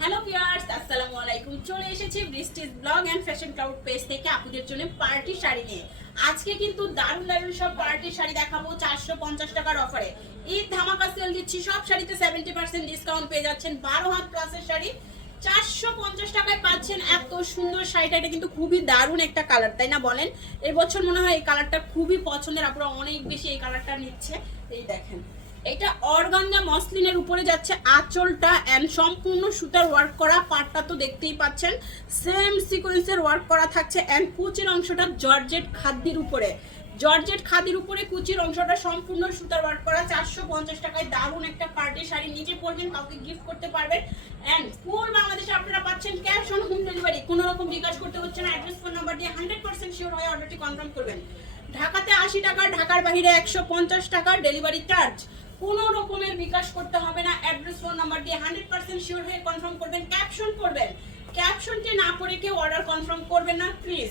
Hello viewers আসসালামু আলাইকুম। চলে এসেছি বৃষ্টির blog and fashion cloud page থেকে আপুদের জন্য পার্টি শাড়ি নিয়ে। আজকে কিন্তু দারুণ দারুণ সব পার্টি শাড়ি দেখাবো চারশো পঞ্চাশ টাকার অফারে ঈদ ধামাকা সেল দিচ্ছি, সব শাড়িতে সেভেন্টি পার্সেন্ট ডিসকাউন্ট পেয়ে যাচ্ছেন বারো হাত প্লাসের শাড়ি। চারশো পঞ্চাশ টাকায় পাচ্ছেন এত সুন্দর শাড়িটা। এটা কিন্তু খুবই দারুণ একটা কালার তাই না বলেন? এবছর মনে হয় এই কালারটা খুবই পছন্দের আপনারা অনেক বেশি এই কালারটা নিচ্ছে। এই দেখেন। এটা অর্গানজা মসলিনের উপরে যাচ্ছে আঁচলটা এন্ড সম্পূর্ণ সুতার ওয়ার্ক করা পাটটা তো দেখতেই পাচ্ছেন। সেম সিকোয়েন্সের ওয়ার্ক করা থাকছে এন্ড কুচির অংশটা জর্জেট খাদ্যির উপরে। জর্জেট খাদির উপরে কুচির অংশটা সম্পূর্ণ সুতার ওয়ার্ক করা, চারশো পঞ্চাশ টাকায় দারুণ একটা পার্টি শাড়ি, নিজে পরবেন, কাউকে গিফট করতে পারবেন। অ্যান্ড ফুল বাংলাদেশে আপনারা পাচ্ছেন ক্যাশ অন হোম ডেলিভারি কোনো রকম বিকাশ করতে হচ্ছে না অ্যাড্রেস ফোন নাম্বার দিয়ে হান্ড্রেড পার্সেন্ট শিওর হয়ে অর্ডারটি কনফার্ম করবেন। ঢাকাতে আশি টাকা, ঢাকার বাইরে একশো পঞ্চাশ টাকা ডেলিভারি চার্জ কোনো রকমের বিকাশ করতে হবে না। অ্যাড্রেস ফোন নাম্বার দিয়ে হান্ড্রেড পার্সেন্ট শিওর হয়ে কনফার্ম করবেন ক্যাপশন করবেন। ক্যাপশনটি না করে কেউ অর্ডার কনফার্ম করবেন না প্লিজ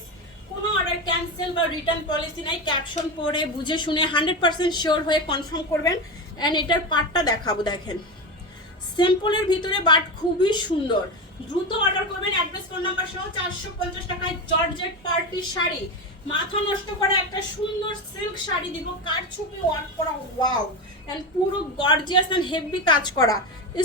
কোনো অর্ডার ক্যান্সেল বা রিটার্ন পলিসি নাই ক্যাপশন পড়ে, বুঝে শুনে হান্ড্রেড পার্সেন্ট শিওর হয়ে কনফার্ম করবেন। অ্যান্ড এটার পার্টটা দেখাবো, দেখেন। সিম্পলের ভিতরে বাট খুবই সুন্দর। দ্রুত অর্ডার করবেন অ্যাড্রেস ফোন নাম্বার সহ চারশো পঞ্চাশ টাকায় জর্জেট পার্টি শাড়ি। মাথা নষ্ট করা একটা সুন্দর সিল্ক শাড়ি দিব, কার ছবি ওয়ার্ক করা ওয়াও এন্ড পুরো গর্জিয়াস এন্ড হেভি কাজ করা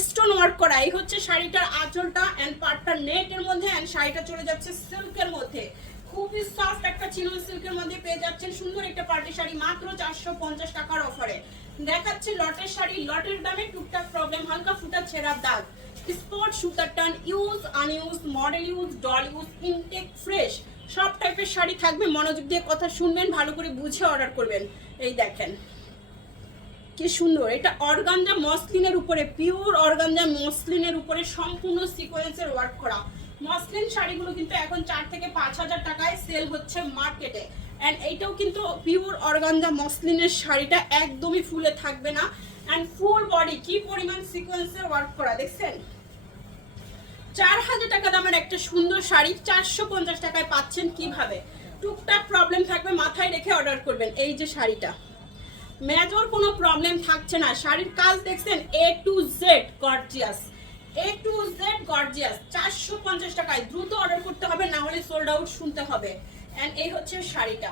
স্টোন ওয়ার্ক করা, এই হচ্ছে শাড়িটার আঁচলটা এন্ড পার্টটা নেটের মধ্যে এন্ড শাড়িটা চলে যাচ্ছে সিল্কের মধ্যে। খুবই সফট একটা চিনন সিল্কের মধ্যে পেয়ে যাচ্ছেন, সুন্দর একটা পার্টি শাড়ি, মাত্র চারশো পঞ্চাশ টাকার অফারে দেখাচ্ছে লটের শাড়ি, লটের দামে টুকটাক প্রবলেম হালকা ফুটা ছেঁড়ার দাগ। স্পট সুতার টান use unused model use doll use intact fresh সব টাইপের শাড়ি থাকবে, মনোযোগ দিয়ে কথা শুনবেন, ভালো করে বুঝে অর্ডার করবেন। এই দেখেন। কি সুন্দর। এটা অর্গানজা মসলিনের উপরে পিওর অর্গানজা মসলিনের উপরে সম্পূর্ণ সিকোয়েন্সের ওয়ার্ক করা। মসলিন শাড়িগুলো কিন্তু এখন চার থেকে পাঁচ হাজার টাকায় সেল হচ্ছে মার্কেটে অ্যান্ড এইটাও কিন্তু পিওর অর্গানজা মসলিনের শাড়িটা একদমই ফুলে থাকবে না। অ্যান্ড ফুল বডি কি পরিমাণ সিকোয়েন্সের ওয়ার্ক করা, দেখছেন? হাজার টাকা দামের একটা সুন্দর শাড়ি? চারশো পঞ্চাশ টাকায় পাচ্ছেন কীভাবে? টুকটাক প্রবলেম থাকবে, মাথায় রেখে অর্ডার করবেন এই যে শাড়িটা। মেজর, কোনো প্রবলেম থাকছে না। শাড়ির কাজ দেখছেন A to Z gorgeous A to Z gorgeous চারশো পঞ্চাশ টাকায় দ্রুত অর্ডার করতে হবে, না হলে সোল্ড আউট শুনতে হবে। অ্যান্ড এই হচ্ছে শাড়িটা।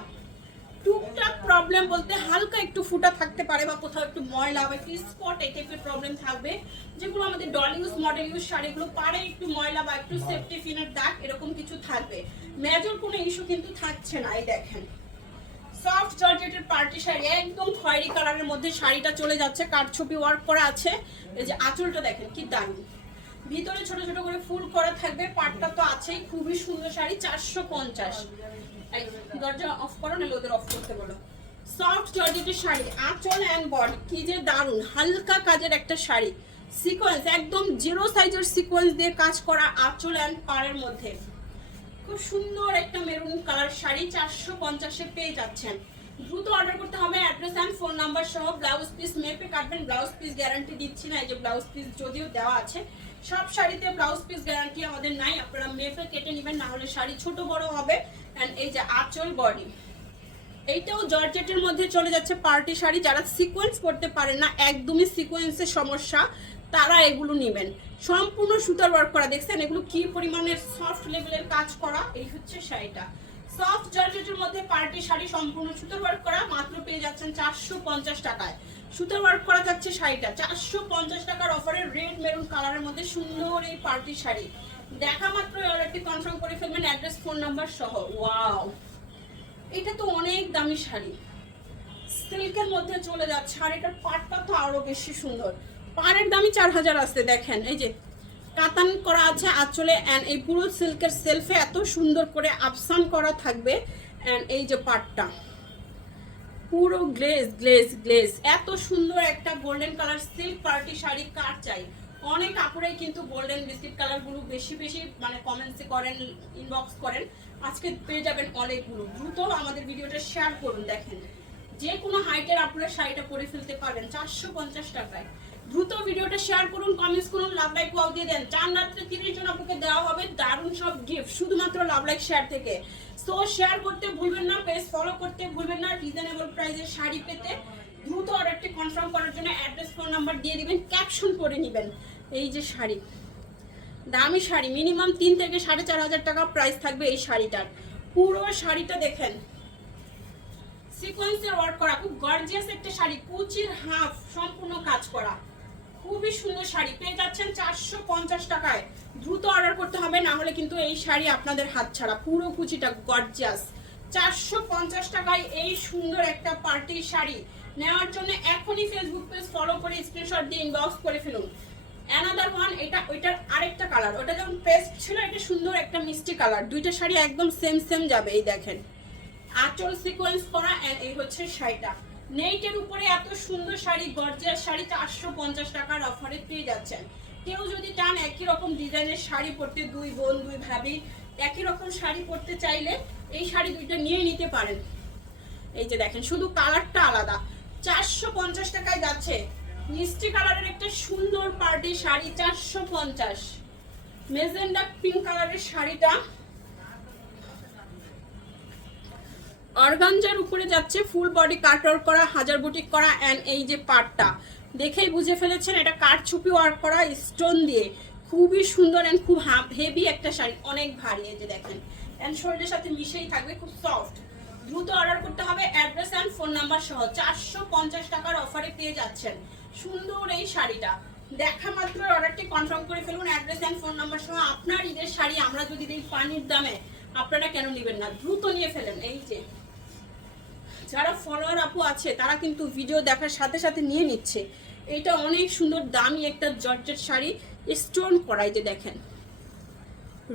টুকটাক প্রবলেম বলতে হালকা একটু ফুটা থাকতে পারে বা কোথাও একটু ময়লা বা একটু স্পট এই টাইপের প্রবলেম থাকবে। যেগুলো আমাদের ডল মডেল ইউজ শাড়িগুলো পারে একটু ময়লা বা একটু সেফটি ফিনের দাগ, এরকম কিছু থাকবে। মেজর কোনো ইস্যু কিন্তু থাকছে না, এই দেখেন। সফট জর্জেটের পার্টি শাড়ি, একদম খয়েরি কালারের মধ্যে শাড়িটা চলে যাচ্ছে কাঠছবি ওয়ার্ক করা আছে। এই যে আঁচলটা দেখেন, কি দারুণ। ভিতরে ছোট ছোট করে ফুল করা থাকবে, পাটটা তো আছেই, খুবই সুন্দর শাড়ি, চারশো পঞ্চাশ। দরজা অফ করো, নাহলে ওদের অফ করতে বলো। সফট জর্জেটের শাড়ি, আঁচল অ্যান্ড বডি কি যে দারুণ, হালকা কাজের একটা শাড়ি। সিকোয়েন্স একদম জিরো সাইজের সিকোয়েন্স দিয়ে কাজ করা আঁচল অ্যান্ড পাড়ের মধ্যে। খুব সুন্দর একটা মেরুন কালার শাড়ি, চারশো পঞ্চাশে পেয়ে যাচ্ছেন। দ্রুত অর্ডার করতে হবে অ্যাড্রেস অ্যান্ড ফোন নাম্বার সহ ব্লাউজ পিস মেপে কাটবেন ব্লাউজ পিস গ্যারান্টি দিচ্ছি না, এই যে ব্লাউজ পিস যদিও দেওয়া আছে। সব শাড়িতে ব্লাউজ পিস গ্যারান্টি আমাদের নাই, আপনারা মেপে কেটে নেবেন না হলে শাড়ি ছোট বড় হবে। অ্যান্ড এই যে আঁচল বডি এইটাও জর্জেটের মধ্যে চলে যাচ্ছে পার্টি শাড়ি। যারা সিকোয়েন্স করতে পারে না, একদমই সিকোয়েন্সের সমস্যা, তারা এগুলো নেবেন। সম্পূর্ণ সুতার ওয়ার্ক করা। দেখছেন, এগুলো কি পরিমাণের সফট লেভেলের কাজ করা? এই হচ্ছে শাড়িটা। সফট জর্জেটের মধ্যে পার্টি শাড়ি, সম্পূর্ণ সুতার ওয়ার্ক করা। মাত্র পেয়ে যাচ্ছেন চারশো পঞ্চাশ টাকায়। সুতার ওয়ার্ক করা যাচ্ছে শাড়িটা। চারশো পঞ্চাশ টাকার অফারে রেড মেরুন কালারের মধ্যে সুন্দর এই পার্টি শাড়ি। দেখা মাত্র অর্ডারটি কনফার্ম করে ফেলবেন অ্যাড্রেস ফোন নাম্বার সহ। ওয়াও এটা তো অনেক দামি শাড়ি। সিল্কের মধ্যে চলে যাচ্ছে। এটার পাটটা তো আরও বেশি সুন্দর। পাড়ের দামই চার হাজার আসতে দেখেন। এই যে, কাতান করা আছে। আঁচলে অ্যান্ড এই পুরো সিল্কের সেলফে এত সুন্দর করে আপসান করা থাকবে। অ্যান্ড এই যে পাটটা। পুরো গ্লেজ গ্লেজ গ্লেজ এত সুন্দর একটা golden colour silk party sari, কার চাই? অনেক কাপড়ে কিন্তু গোল্ডেন বিস্কিট কালারগুলো বেশি বেশি মানে কমেন্টসে করেন ইনবক্স করেন। আজকে পেয়ে যাবেন অনেকগুলো দ্রুত আমাদের ভিডিওটা শেয়ার করুন, দেখেন। যে কোনো হাইটের আপনারা শাড়িটা পরে ফেলতে পারবেন, চারশো পঞ্চাশ টাকায়। দ্রুত ভিডিওটা শেয়ার করুন কমেন্টস করুন লাভ লাইক ওয়াও দিয়ে দেন। চার রাত্রে তিরিশ জন আপনাকে দেওয়া হবে দারুণ সব গিফট শুধুমাত্র লাভ লাইক শেয়ার থেকে। সো শেয়ার করতে ভুলবেন না পেজ ফলো করতে ভুলবেন না রিজনেবল প্রাইসের শাড়ি পেতে। দ্রুত অর্ডারটি কনফার্ম করার জন্য অ্যাড্রেস ফোন নাম্বার দিয়ে দিবেন ক্যাপশন করে নেবেন। এই যে শাড়ি। দামি শাড়ি মিনিমাম তিন থেকে সাড়ে চার হাজার টাকা প্রাইস থাকবে এই শাড়িটার। পুরো শাড়িটা দেখেন। সিকোয়েন্সের ওয়ার্ক করা, খুব গর্জিয়াস একটা শাড়ি, কুচির হাফ, সম্পূর্ণ কাজ করা। খুবই সুন্দর শাড়ি, পেয়ে যাচ্ছেন চারশো পঞ্চাশ টাকায়। দ্রুত অর্ডার করতে হবে, না হলে কিন্তু এই শাড়ি আপনাদের হাত ছাড়া। পুরো কুচিটা গর্জিয়াস চারশো পঞ্চাশ টাকায় এই সুন্দর একটা পার্টির শাড়ি। নেওয়ার জন্য এখনই ফেসবুক পেজ ফলো করে স্ক্রিনশট দিয়ে ইনবক্স করে ফেলুন। অ্যানাদার ওয়ান এটা, ওইটার আরেকটা কালার ওটা যেমন পেস্ট ছিল, এটা সুন্দর একটা মিষ্টি কালার দুইটা শাড়ি একদম সেম সেম যাবে, এই দেখেন। আঁচল সিকোয়েন্স করা এই হচ্ছে শাড়িটা। নেইটের উপরে এত সুন্দর শাড়ি, গর্জিয়াস শাড়ি চারশো পঞ্চাশ টাকার অফারে পেয়ে যাচ্ছেন। কেউ যদি চান একই রকম ডিজাইনের শাড়ি পরতে, দুই বোন, দুই ভাবি, একই রকম শাড়ি পরতে চাইলে এই শাড়ি দুইটা নিয়ে নিতে পারেন। এই যে দেখেন, শুধু কালারটা আলাদা চারশো পঞ্চাশ টাকায় যাচ্ছে মিষ্টি কালারের একটা সুন্দর পার্টি শাড়ি চারশো পঞ্চাশ। মেজেন্ডা পিঙ্ক কালারের শাড়িটা। অর্গানজার উপরে যাচ্ছে ফুল বডি কাটওয়ার্ক করা, হাজার বুটিক করা অ্যান্ড এই যে পাটটা। দেখেই বুঝে ফেলেছেন, এটা কাঠছুপি ওয়ার্ক করা স্টোন দিয়ে। খুবই সুন্দর অ্যান্ড খুব হেভি একটা শাড়ি, অনেক ভারী, এই যে দেখেন। অ্যান্ড শরীরের সাথে মিশেই থাকবে, খুব সফট দ্রুত অর্ডার করতে হবে অ্যাড্রেস অ্যান্ড ফোন নাম্বার সহ চারশো পঞ্চাশ টাকার অফারে পেয়ে যাচ্ছেন। সুন্দর এই শাড়িটা। দেখা মাত্র অর্ডারটি কনফার্ম করে ফেলুন অ্যাড্রেস অ্যান্ড ফোন নাম্বার সহ আপনার ঈদের শাড়ি আমরা যদি দিই পানির দামে, আপনারা কেন নেবেন না? দ্রুত নিয়ে ফেলেন। এই যে, যারা ফলোয়ার আপু আছে, তারা কিন্তু ভিডিও দেখার সাথে সাথে নিয়ে নিচ্ছে। এটা অনেক সুন্দর, দামি একটা জর্জেট শাড়ি স্টোন করাই যে দেখেন।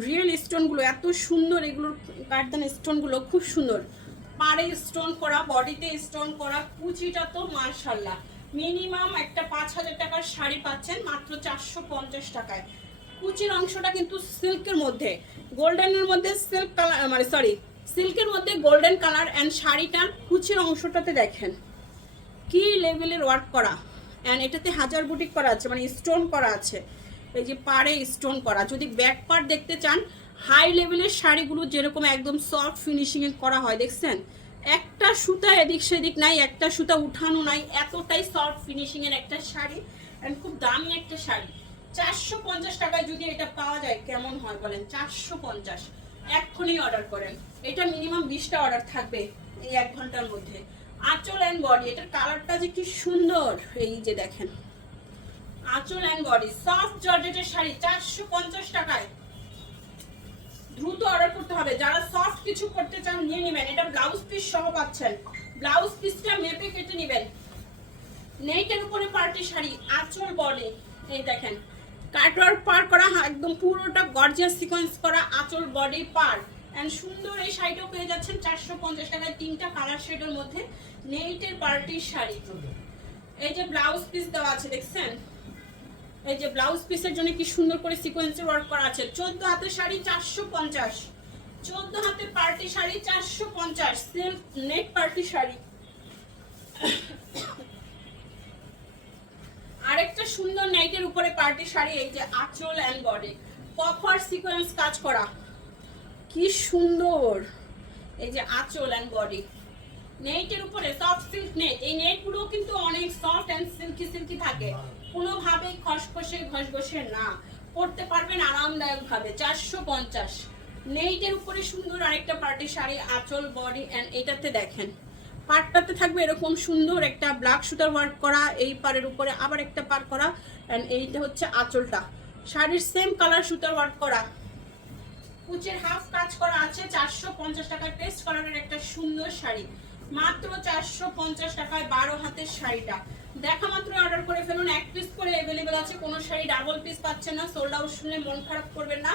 রিয়েল স্টোনগুলো এত সুন্দর এগুলোর কাঠদান স্টোনগুলো খুব সুন্দর। পাড়ে স্টোন করা বডিতে স্টোন করা, কুচিটা তো মার্শাল্লাহ মিনিমাম একটা পাঁচ হাজার টাকার শাড়ি পাচ্ছেন মাত্র চারশো পঞ্চাশ টাকায়। কুচির অংশটা কিন্তু সিল্কের মধ্যে, গোল্ডেনের মধ্যে সিল্ক কালার মানে সরি সিল্কের মধ্যে গোল্ডেন কালার অ্যান্ড শাড়িটার কুচির অংশটাতে দেখেন। কি লেভেলের ওয়ার্ক করা। অ্যান্ড এটাতে হাজার বুটিক করা আছে মানে স্টোন করা আছে। এই যে পাড়ে স্টোন করা। যদি ব্যাক পার্ট দেখতে চান হাই লেভেলের শাড়িগুলো যেরকম একদম সফট ফিনিশিংয়ে করা হয়, দেখছেন? একটা সুতা এদিক সেদিক নাই, একটা সুতা উঠানো নাই, এতটাই সফট ফিনিশিংয়ের একটা শাড়ি অ্যান্ড খুব দামি একটা শাড়ি। চারশো পঞ্চাশ টাকায় যদি এটা পাওয়া যায়, কেমন হয় বলেন? চারশো পঞ্চাশ। এক্ষুনি অর্ডার করেন। এটা মিনিমাম বিশটা অর্ডার থাকবে এই এক ঘণ্টার মধ্যে। আঁচল অ্যান্ড বডি এটার কালারটা যে কি সুন্দর। এই যে দেখেন। আঁচল অ্যান্ড বডি সফট জর্জেটের শাড়ি, চারশো পঞ্চাশ টাকায়। দ্রুত অর্ডার করতে হবে। যারা সফট কিছু করতে চান, নিয়ে নেবেন। এটা ব্লাউজ পিস সহ পাচ্ছেন। ব্লাউজ পিসটা মেপে কেটে নেবেন। নেইটের উপরে পার্টি শাড়ি, আঁচল বডি এই দেখেন কাটওয়ার্ক পার করা একদম পুরোটা গর্জিয়াস সিকোয়েন্স করা আঁচল বডি পার। এন্ড সুন্দর এই শাড়িটাও পেয়ে যাচ্ছেন চারশো পঞ্চাশ টাকায় তিনটা কালার শেডের মধ্যে নেইটের পার্টির শাড়ি। এই যে ব্লাউজ পিস দেওয়া আছে, দেখছেন? এই যে ব্লাউজ পিসের জন্য কি সুন্দর করে সিকোয়েন্সের ওয়ার্ক করা আছে? চোদ্দ হাতে শাড়ি চারশো পঞ্চাশ। চোদ্দ হাতে পার্টি শাড়ি চারশো পঞ্চাশ। Silk net party sari. আরেকটা সুন্দর নাইটের উপরে পার্টি শাড়ি, এই যে আঁচল অ্যান্ড বডি কফার সিকোয়েন্স কাজ করা। কি সুন্দর! এই যে আঁচল অ্যান্ড বডি নেটের উপরে সফট সিল্ক নেট এই নেটগুলো কিন্তু অনেক সফট অ্যান্ড সিল্কি সিল্কি থাকে। কোনোভাবেই খসখসে ঘষঘসে না। পরতে পারবেন আরামদায়ক ভাবে চারশো পঞ্চাশ। নেইটের উপরে সুন্দর আরেকটা পার্টি শাড়ি, আঁচল বডি অ্যান্ড এটাতে দেখেন। পাটটাতে থাকবে এরকম সুন্দর একটা ব্ল্যাক সুতার ওয়ার্ক করা, এই পারের উপরে আবার একটা পার করা অ্যান্ড এইটা হচ্ছে আঁচলটা। শাড়ির সেম কালার সুতার ওয়ার্ক করা। কুচের হাফ কাজ করা আছে, চারশো পঞ্চাশ টাকার টেস্ট কালারের একটা সুন্দর শাড়ি। মাত্র চারশো পঞ্চাশ টাকায় বারো হাতের শাড়িটা। দেখা মাত্র অর্ডার করে ফেলুন, এক পিস করে অ্যাভেলেবেল আছে, কোনো শাড়ি ডাবল পিস পাচ্ছেন না সোল্ড আউট শুনে মন খারাপ করবেন না।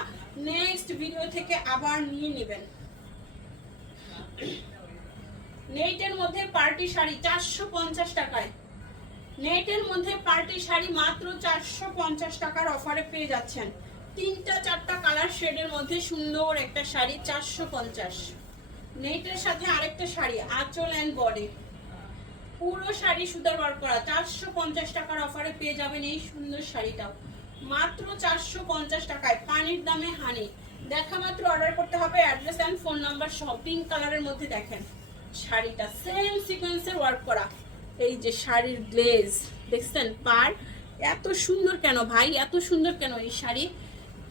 নেক্সট ভিডিও থেকে আবার নিয়ে নেবেন। নেটের মধ্যে পার্টি শাড়ি চারশো পঞ্চাশ টাকায়। নেটের মধ্যে পার্টি শাড়ি মাত্র চারশো পঞ্চাশ টাকার অফারে পেয়ে যাচ্ছেন। তিনটা, চারটা কালার শেডের মধ্যে সুন্দর একটা শাড়ি, চারশো পঞ্চাশ। নেটের সাথে আরেকটা শাড়ি, আঁচল অ্যান্ড বডি পুরো শাড়ি সুতার বার করা। চারশো পঞ্চাশ টাকার অফারে পেয়ে যাবেন এই সুন্দর শাড়িটাও। মাত্র চারশো পঞ্চাশ টাকায়, পানির দামে হানি দেখা মাত্র অর্ডার করতে হবে অ্যাড্রেস অ্যান্ড ফোন নাম্বার সহ পিঙ্ক কালারের মধ্যে দেখেন। শাড়িটা সেম সিকোয়েন্সের ওয়ার্ক করা। এই যে শাড়ির গ্লেজ দেখছেন? পার এত সুন্দর কেন ভাই? এত সুন্দর কেন এই শাড়ি?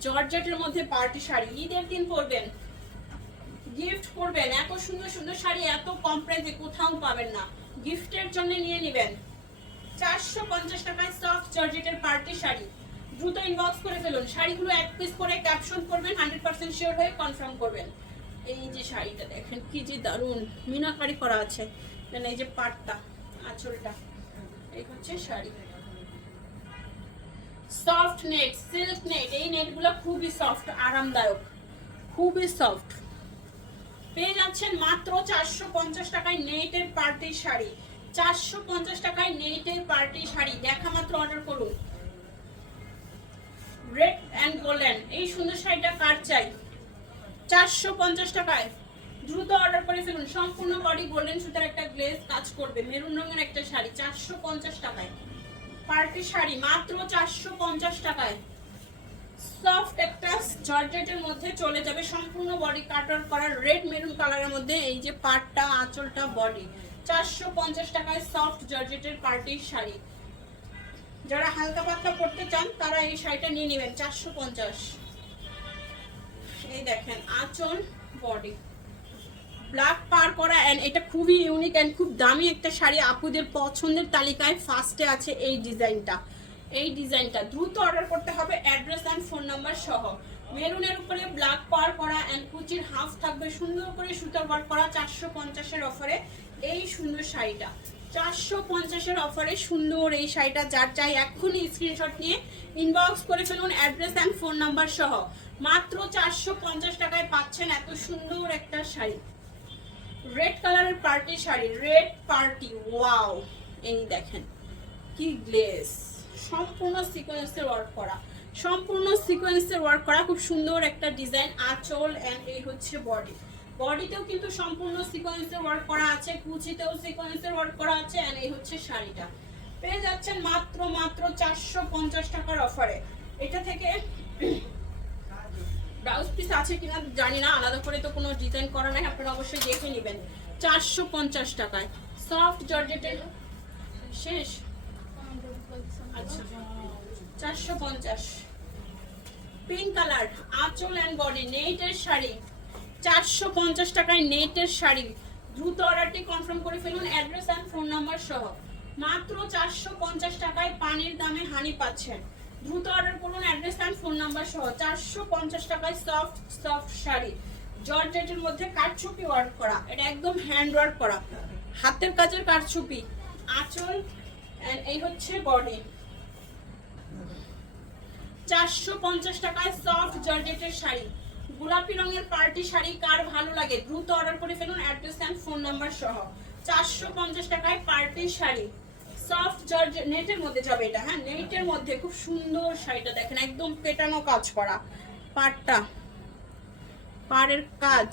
জর্জেটের মধ্যে পার্টি শাড়ি, ঈদের দিন পরবেন। গিফট করবেন, এত সুন্দর সুন্দর শাড়ি, এত কম প্রাইসে কোথাও পাবেন না। গিফটের জন্য নিয়ে নেবেন। চারশো পঞ্চাশ টাকায় সফট জর্জেটের পার্টি শাড়ি। দ্রুত ইনবক্স করে ফেলুন। শাড়িগুলো এক পিস করে ক্যাপশন করবেন হান্ড্রেড পার্সেন্ট শিওর হয়ে কনফার্ম করবেন। এই যে শাড়িটা দেখেন, কি যে দারুণ। মিনাকারি করা আছে। দেন এই যে পাটটা, আঁচলটা। এই হচ্ছে sari. Soft net silk net এই নেটগুলো খুবই সফট আরামদায়ক। খুবই সফট পেয়ে যাচ্ছেন মাত্র চারশো পঞ্চাশ টাকায় নেটের পার্টি শাড়ি। চারশো পঞ্চাশ টাকায় নেটের পার্টি শাড়ি। দেখা মাত্র অর্ডার করুন। রেড অ্যান্ড গোল্ডেন এই সুন্দর শাড়িটা কার চাই? চারশো পঞ্চাশ টাকায়। দ্রুত অর্ডার করে ফেলুন। সম্পূর্ণ বডি গোল্ডেন সুতার একটা গ্লেজ কাজ করবে। মেরুন রঙের একটা শাড়ি। চারশো পঞ্চাশ টাকায়। পার্টি শাড়ি মাত্র চারশো পঞ্চাশ টাকায়। সফট একটা জর্জেটের মধ্যে চলে যাবে। সম্পূর্ণ বডি কাটার করা রেড মেরুন কালারের মধ্যে এই যে পাটটা আঁচলটা বডি চারশো পঞ্চাশ টাকায় সফট জর্জেটের পার্টির শাড়ি। যারা হালকা পাতলা পড়তে চান, তারা এই শাড়িটা নিয়ে নেবেন, চারশো পঞ্চাশ। এই দেখেন, আঁচল বডি ব্ল্যাক পার করা অ্যান্ড এটা খুবই ইউনিক অ্যান্ড খুব দামি একটা শাড়ি। আপুদের পছন্দের তালিকায় ফার্স্টে আছে এই ডিজাইনটা এই ডিজাইনটা দ্রুত অর্ডার করতে হবে অ্যাড্রেস অ্যান্ড ফোন নাম্বার সহ। মেরুনের উপরে ব্ল্যাক পার করা অ্যান্ড কুচির হাফ থাকবে সুন্দর করে সুতার ওয়ার্ক করা চারশো পঞ্চাশের অফারে এই সুন্দর শাড়িটা। চারশো পঞ্চাশের অফারে সুন্দর এই শাড়িটা, যার চাই এক্ষুনি স্ক্রিনশট নিয়ে ইনবক্স করে ফেলুন অ্যাড্রেস অ্যান্ড ফোন নাম্বার সহ। মাত্র চারশো পঞ্চাশ টাকায় পাচ্ছেন এত সুন্দর একটা শাড়ি। রেড কালারের party sari red party wow এই দেখেন, কি গ্লেস সম্পূর্ণ সিকোয়েন্সের ওয়ার্ক করা। সম্পূর্ণ সিকোয়েন্সের ওয়ার্ক করা, খুব সুন্দর একটা ডিজাইন আঁচল এন্ড এই হচ্ছে বডি বডিতেও কিন্তু সম্পূর্ণ সিকোয়েন্সের ওয়ার্ক করা আছে, কুচিতেও সিকোয়েন্সের ওয়ার্ক করা আছে এন্ড এই হচ্ছে শাড়িটা। পেয়ে যাচ্ছেন মাত্র মাত্র চারশো পঞ্চাশ টাকার অফারে এটা থেকে ব্লাউজ পিস আছে কিনা জানি না, আলাদা করে তো কোনো ডিজাইন করা নাই, আপনারা অবশ্যই দেখে নেবেন। চারশো পঞ্চাশ টাকায়। সফট জর্জেটের শেষ। আচ্ছা। চারশো পঞ্চাশ। পিঙ্ক কালার আঁচল অ্যান্ড বডি শাড়ি। চারশো পঞ্চাশ টাকায় নেটের শাড়ি। দ্রুত অর্ডারটি কনফার্ম করে পানির দামে হানি পাচ্ছেন। দ্রুত অর্ডার করুন অ্যাড্রেস অ্যান্ড ফোন নাম্বার সহ। চারশো পঞ্চাশ টাকায় শাড়ি। জর্জেটের মধ্যে কারচুপি ওয়ার্ক করা। এটা একদম হ্যান্ড ওয়ার্ক করা। হাতের কাজের কারচুপি। আঁচল এই হচ্ছে বডি চারশো পঞ্চাশ টাকায় সফট জর্জেটের শাড়ি। গোলাপি রঙের পার্টি শাড়ি কার ভালো লাগে? দ্রুত অর্ডার করে ফেলুন অ্যাড্রেস অ্যান্ড ফোন নাম্বার সহ। চারশো পঞ্চাশ টাকায় পার্টি শাড়ি। সফট জর্জ নেটের মধ্যে যাবে এটা হ্যাঁ? নেটের মধ্যে খুব সুন্দর শাড়িটা দেখেন, একদম পেটানো কাজ করা। পাটটা। পাড়ের কাজ।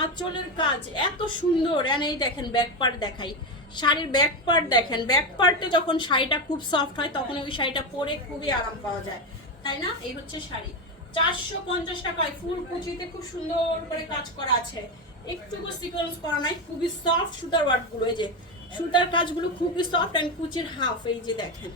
আঁচলের কাজ। এত সুন্দর। এই দেখেন ব্যাক পার্ট দেখাই। শাড়ির ব্যাক পার্ট দেখেন ব্যাক পার্টে যখন শাড়িটা খুব সফট হয়, তখন ওই শাড়িটা পরে খুবই আরাম পাওয়া যায়, তাই না? এই হচ্ছে শাড়ি। চারশো পঞ্চাশ টাকায় ফুল কুচিতে খুব সুন্দর করে কাজ করা আছে। একটুকু সিকোয়েন্স করা নাই, খুবই সফট সুতার ওয়ার্কগুলো এই যে সুতার কাজগুলো খুবই সফট অ্যান্ড কুচির হাফ এই যে দেখেন।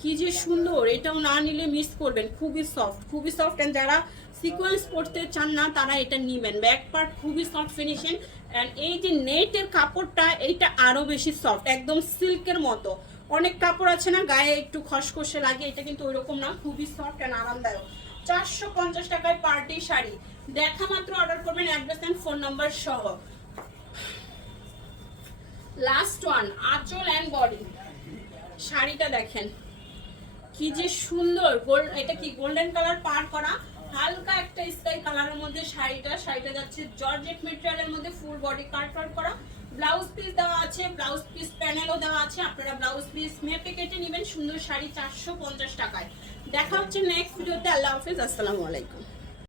কি যে সুন্দর, এটাও না নিলে মিস করবেন, খুবই সফট খুবই সফট অ্যান্ড যারা সিকোয়েন্স করতে চান না, তারা এটা নিবেন। ব্যাক পার্ট খুবই সফট ফিনিশিং অ্যান্ড এই যে নেটের কাপড়টা, এইটা আরও বেশি সফট একদম সিল্কের মতো। অনেক কাপড় আছে না, গায়ে একটু খসখসে লাগে, এটা কিন্তু ওইরকম না, খুবই সফট অ্যান্ড আরামদায়ক। চারশো পঞ্চাশ টাকায় পার্টি শাড়ি। দেখা মাত্র অর্ডার করবেন অ্যাড্রেস অ্যান্ড ফোন নাম্বার সহ। লাস্ট ওয়ান আঁচল অ্যান্ড বডি শাড়িটা দেখেন। কি যে সুন্দর গোল্ড এটা কি গোল্ডেন কালার পার করা? হালকা একটা স্কাই কালারের মধ্যে শাড়িটা শাড়িটা যাচ্ছে জর্জেট মেটেরিয়ালের মধ্যে ফুল বডি কাট কাট করা। ব্লাউজ পিস দেওয়া আছে, ব্লাউজ পিস প্যানেলও দেওয়া আছে। আপনারা ব্লাউজ পিস মেপে কেটে নেবেন, সুন্দর শাড়ি চারশো পঞ্চাশ টাকায়। দেখা হচ্ছে নেক্সট ভিডিওতে আল্লাহ হাফিজ, আসসালামু আলাইকুম।